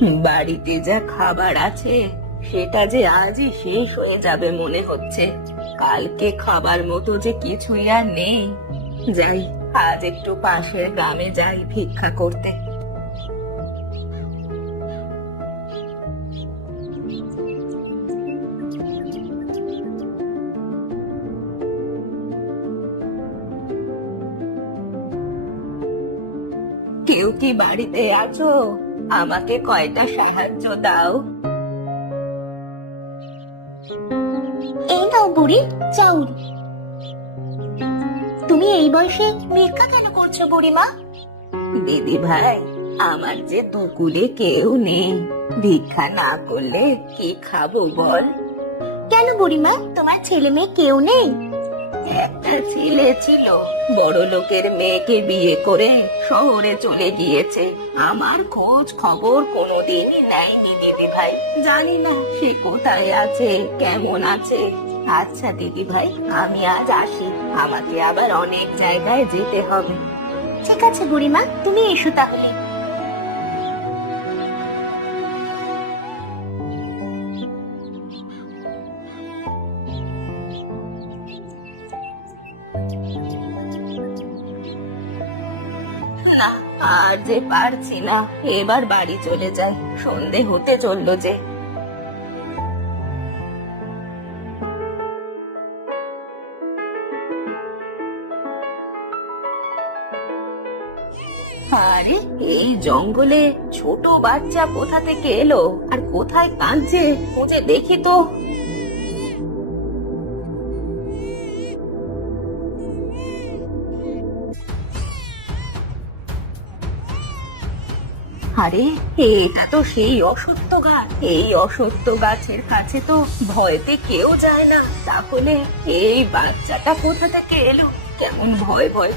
বাড়িতে যা খাবার আছে সেটা যে আজই শেষ হয়ে যাবে মনে হচ্ছে। কালকে খাবার মতো যে কিছুই আর নেই। যাই, আজ একটু পাশের গ্রামে যাই ভিক্ষা করতে। কেউ কি বাড়িতে আছো? আমাকে কয়টা সাহায্য দাও। এই নাও বুড়ি, চাউল। তুমি এই বয়সে ভিক্ষা কেন করছো বুড়িমা? দিদি ভাই, আমার যে দুকুলে কেউ নেই, ভিক্ষা না করলে কি খাবো বল? কেন বুড়িমা, তোমার ছেলে মেয়ে কেউ নেই? একটা ছেলে ছিল, বড় লোকের মেয়েকে বিয়ে করে শহরে চলে গিয়েছে। আমার খোঁজ খবর কোনোদিনই নেয়নি দিদি ভাই। জানি না সে কোথায় আছে, কেমন আছে। আচ্ছা দিদি ভাই, আমি আজ আসি, আমাকে আবার অনেক জায়গায় যেতে হবে। ঠিক আছে বুড়িমা, তুমি এসো তাহলে। না, আর যে পারছি না, এবার বাড়ি চলে যাই, সন্ধে হতে চললো যে। আরে এই জঙ্গলে ছোট বাচ্চা কোথা থেকে এলো আর কোথায় কাঁদছে, খুঁজে দেখি তো। আরে এটা তো সেই অশ্বত্থ গাছ। এই অশ্বত্থ গাছের কাছে তো ভয়তে কেউ যায় না, তাহলে এই বাচ্চাটা কোথা থেকে এলো? কেমন ভয় ভয়